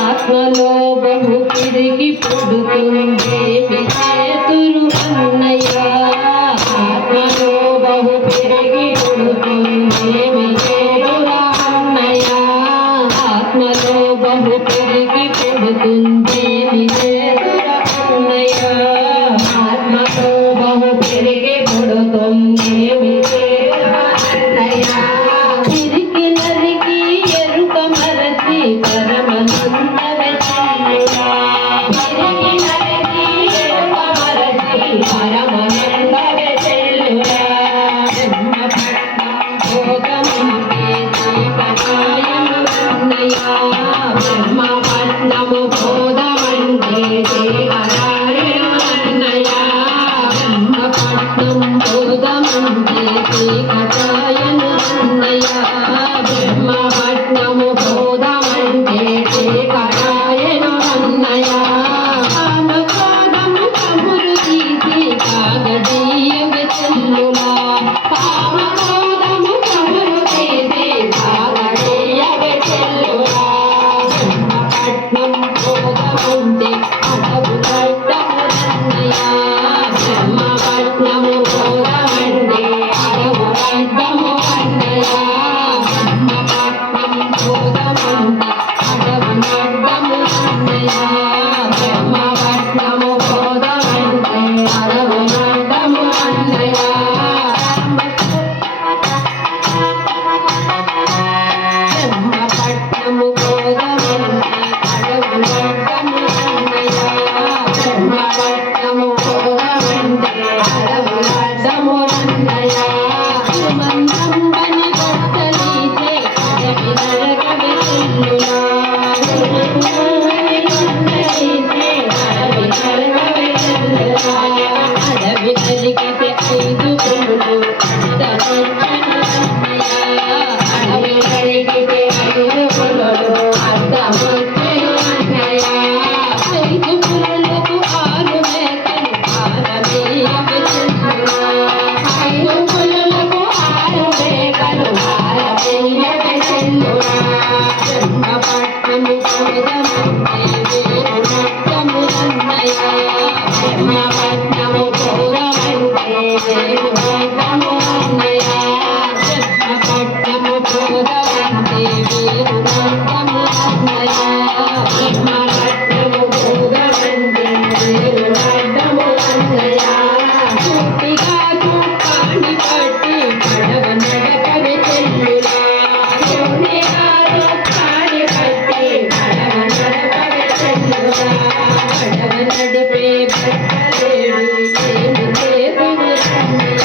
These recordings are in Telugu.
ఆత్మలో బహు తిరిగి పుడుతుంది చేతురు అన్నయ్య. ఆత్మలో బహు తిరిగి పుడుతుంది చేతురా అన్నయ్య. ఆత్మలో బహు తిరిగి పుడుతుంది చేతురా అన్నయ్య. ఆత్మలో బహు తిరిగి పుడుతుంది చేతురా అన్నయ్య. తిరిగి నరికి ఎరుక మరచి పరమనందమే చెల్లురా. తిరిగి నరికి ఎరుక మరచి పరమనందమే చెల్లురా. బ్రహ్మపట్నం భోగమంటే జీవనాయము అన్నయ్య. బ్రహ్మపట్నము భోగమంటే జీవనాయము అన్నయ్య. బ్రహ్మపట్నం భోగమంటే జీవనాయము అన్నయ్య. బ్రహ్మపట్నము భోగమంటే జీవనాయము అన్నయ్య. కామక్రోధము కబురు తీసి కాగదీయగ చెల్లులా. కామక్రోధము కబురు తీసి కాగదీయగ చెల్లులా. బ్రహ్మపట్నం భోగమంటే అడవులడ్డములన్నయ్య. బ్రహ్మపట్నము భోగమంటే అడవులడ్డము అన్నయ్య. బ్రహ్మపట్నం భోగమంటే అడవులడ్డము అన్నయ్య. బ్రహ్మపట్నము భోగమంటే అడవులడ్డము అన్నయ్య. బ్రహ్మపట్నము భోగమంటే అడవులడ్డము అన్నయ్య. బ్రహ్మపట్నము భోగమంటే అడవులడ్డము అన్నయ్య. తిరుమంతంబని గొట్టలీచే అడవి నరకవి చెల్లులా. తిరుమంతంబని గొట్టలీచే అడవి నరకవి చెల్లులా. అడవి నరికితే 5 పులులు అడ్డమొచ్చెను అన్నయ్య. అడవి నరికితే 5 పులులు అడ్డమొచ్చెను అన్నయ్య. 5 పులులకు 6 మేకలు భారమేయగ చెల్లులా. 5 పులులకు 6 మేకలు భారమేయగ చెల్లులా. బ్రహ్మపట్నము భోగమంటే వేరునట్టములన్నయ్య. బ్రహ్మపట్నము భోగమంటే వేరునట్టములన్నయ్య. బ్రహ్మపట్నము భోగమంటే వేరునట్టములన్నయ్య. బ్రహ్మపట్నము భోగమంటే వేరునట్టములన్నయ్య. పూర్తిగా దుఃఖాన్ని పట్టి పడవ నడపవి చెల్లులా. పూర్తిగా దుఃఖాన్ని పట్టి పడవ నడపవి చెల్లులా. పడవ నడిపే భర్త లేడు ఏమి లేదు అన్నయ్య.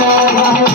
శివ